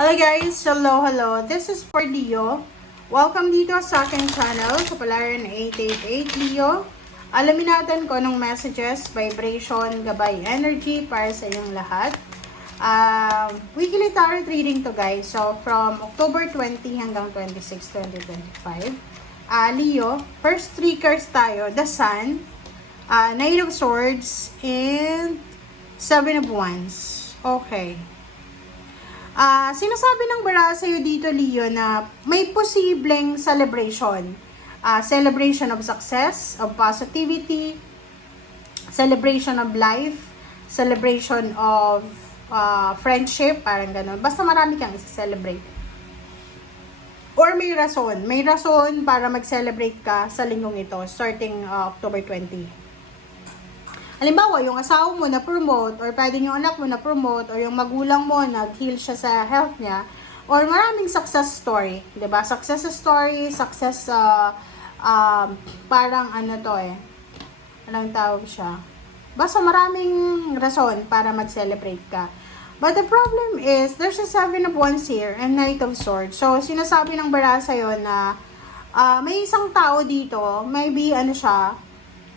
Hello guys! Hello! This is for Leo. Welcome dito sa aking channel, sa Palaran 888 Leo. Alamin natin kung anong messages, vibration, gabay, energy para sa inyong lahat. Weekly tarot reading to guys. So, from October 20 hanggang 26, 2025. Leo, first three cards tayo. The Sun, Knight of Swords, and Seven of Wands. Okay. Sinasabi ng bara sa'yo dito, Leo, na may posibleng celebration. Celebration of success, of positivity, celebration of life, celebration of friendship, parang gano'n. Basta marami kang i-celebrate. Or may rason para mag-celebrate ka sa linggong ito, starting October 20. Halimbawa, yung asawa mo na-promote, or pwedeng yung anak mo na-promote, or yung magulang mo nag-heal siya sa health niya, or maraming success story, 'di ba? Success story, success parang ano to anong tawag siya? Basta maraming rason para mag-celebrate ka. But the problem is, there's a Seven of Wands here and Knight of Swords. So, sinasabi ng bara sa'yo na may isang tao dito, maybe ano siya,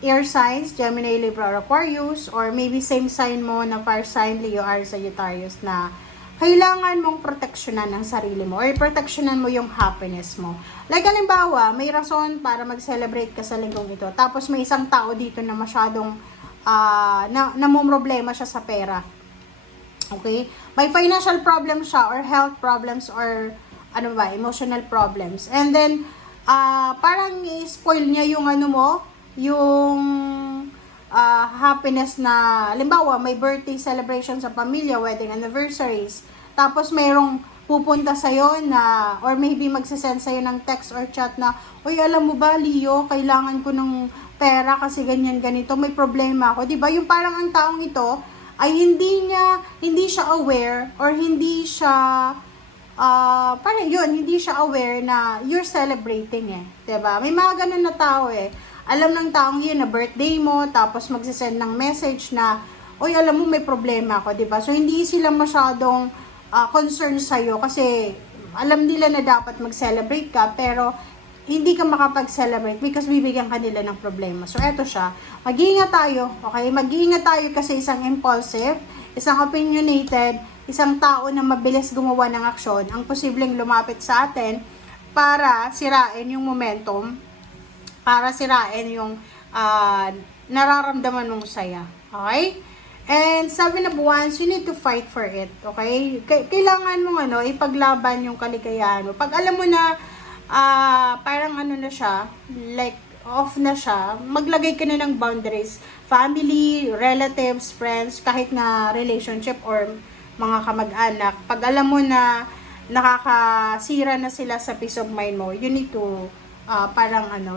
air signs, Gemini, Libra, or Aquarius, or maybe same sign mo na fire sign, Leo, Aries, Sagittarius, na kailangan mong proteksyonan ang sarili mo, or proteksyonan mo yung happiness mo. Like, halimbawa, may rason para mag-celebrate ka sa linggong ito, tapos may isang tao dito na masyadong namumroblema siya sa pera. Okay? May financial problem siya, or health problems, or emotional problems. And then, parang i-spoil niya yung yung happiness na, halimbawa, may birthday celebration sa pamilya, wedding anniversaries, tapos mayroong pupunta sa'yo na, or maybe magsasend sa'yo ng text or chat na, uy, alam mo ba, Leo, kailangan ko ng pera kasi ganyan, ganito, may problema ako. Diba? Yung parang ang taong ito, ay hindi siya aware, or hindi siya, hindi siya aware na you're celebrating diba? May mga ganun na tao alam ng taong yun na birthday mo, tapos magsisend ng message na, oy, alam mo, may problema ako, diba? So, hindi sila masyadong concerned sa'yo kasi alam nila na dapat mag-celebrate ka, pero hindi ka makapag-celebrate because bibigyan ka nila ng problema. So, eto siya. Mag-iingat tayo, okay? Mag-iingat tayo kasi isang impulsive, isang opinionated, isang tao na mabilis gumawa ng aksyon, ang posibleng lumapit sa atin para sirain yung momentum, para sirain yung nararamdaman mong saya. Okay? And Seven of Wands, you need to fight for it. Okay? Kailangan mong ipaglaban yung kaligayahan mo. Pag alam mo na parang na siya, like off na siya, maglagay ka na ng boundaries. Family, relatives, friends, kahit na relationship or mga kamag-anak. Pag alam mo na nakakasira na sila sa peace of mind mo, you need to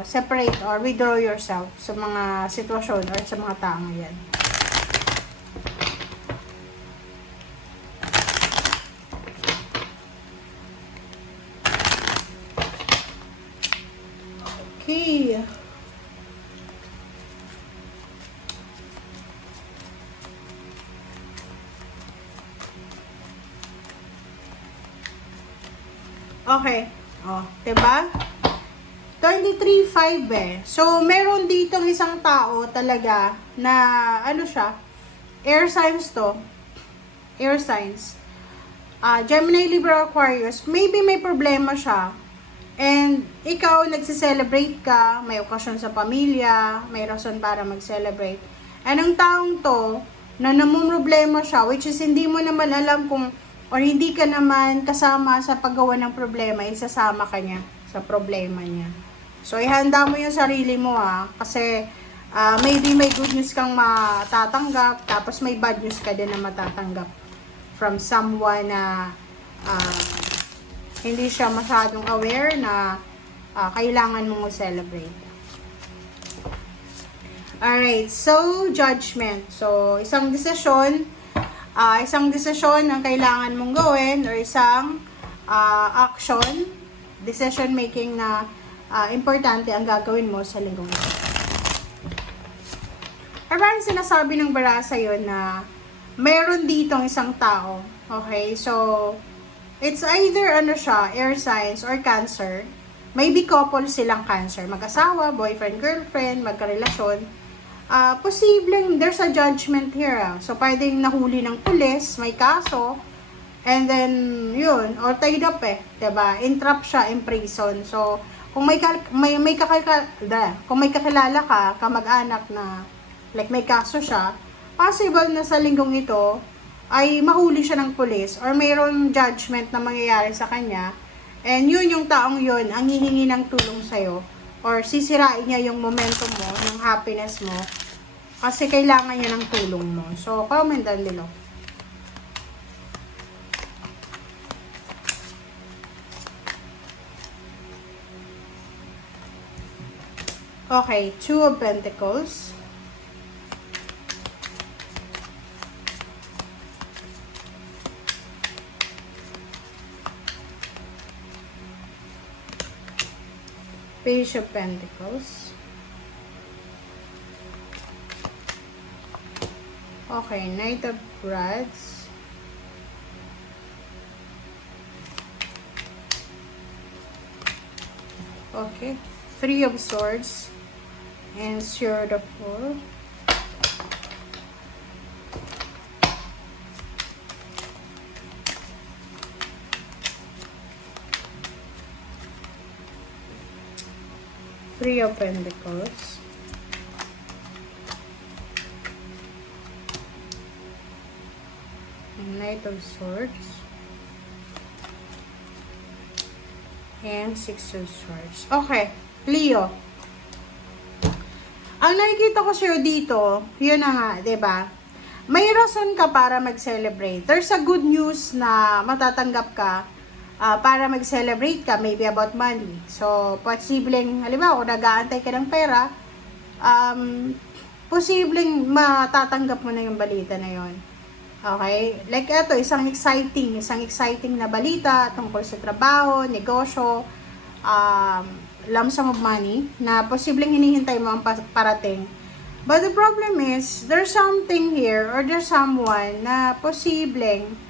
separate or withdraw yourself sa mga sitwasyon or sa mga taong yan. Okay. Okay. Diba? 23.5 So, meron ditong isang tao talaga na, siya, air signs to. Air signs. Gemini, Libra, Aquarius. Maybe may problema siya. And, ikaw, nagsiselebrate ka, may okasyon sa pamilya, may rason para mag-celebrate. And ang taong to, na namumroblema siya, which is hindi mo naman alam kung, or hindi ka naman kasama sa paggawa ng problema, isasama ka niya sa problema niya. So, ihanda mo yung sarili mo kasi maybe may good news kang matatanggap, tapos may bad news ka din na matatanggap from someone na hindi siya masyadong aware na kailangan mong celebrate. Alright, so judgment. So, isang desisyon ang kailangan mong gawin, or isang action, decision making na importante ang gagawin mo sa linggong ito. Parang sinasabi ng bara sa'yo na meron ditong isang tao. Okay? So, It's either ano siya, air signs or Cancer. Maybe couple silang Cancer. Mag-asawa, boyfriend, girlfriend, magkarelasyon. Posibleng there's a judgment here. So, pwedeng nahuli ng pulis, may kaso, and then, yun, or tied up diba? Entrap siya in prison. So, kung kung may kakilala ka, kamag-anak na, like may kaso siya, possible na sa linggong ito, ay mahuli siya ng pulis or mayroon judgment na mangyayari sa kanya, and yun yung taong yun ang hihingi ng tulong sa'yo or sisirain niya yung momentum mo, ng happiness mo, kasi kailangan niya ng tulong mo. So, comment down below. Okay, Two of Pentacles. Page of Pentacles. Okay, Knight of Rods. Okay, Three of Swords and Sword of Four. Three of Pentacles. And Knight of Swords. And Six of Swords. Okay, Leo. Ang nakikita ko sa'yo dito, yun na nga, 'di ba? May rason ka para mag-celebrate. There's a good news na matatanggap ka para mag-celebrate ka, maybe about money. So, posibleng, halimbawa, kung nag-aantay ka ng pera, posibleng matatanggap mo na yung balita na yon. Okay? Like ito, isang exciting na balita tungkol sa trabaho, negosyo, lump sum of money, na posibleng hinihintay mo ang parating. But the problem is, there's something here, or there's someone na posibleng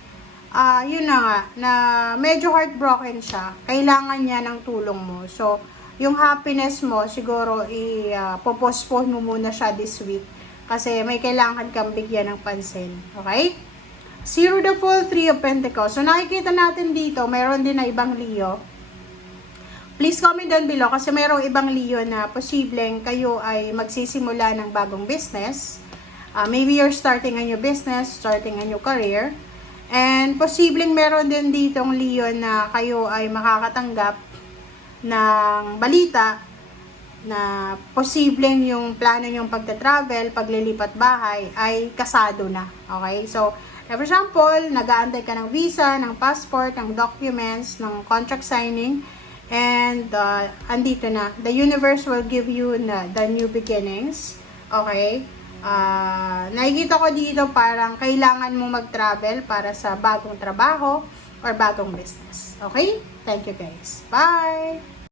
yun na nga, na medyo heartbroken siya. Kailangan niya ng tulong mo. So, yung happiness mo, siguro, i-postpone mo muna siya this week. Kasi may kailangan kang bigyan ng pansin. Okay? Zero the Fool, Three of Pentacles. So, nakikita natin dito, mayroon din na ibang Leo. Please comment down below kasi mayroong ibang Leo na posibleng kayo ay magsisimula ng bagong business. Maybe you're starting a new business, starting a new career. And posibleng meron din ditong Leo na kayo ay makakatanggap ng balita na posibleng yung plano yung pagta-travel, paglilipat bahay ay kasado na. Okay? So, for example, nag-aantay ka ng visa, ng passport, ng documents, ng contract signing, and andito na. The universe will give you the new beginnings. Okay? Nakikita ko dito parang kailangan mo mag-travel para sa bagong trabaho or bagong business. Okay? Thank you guys. Bye!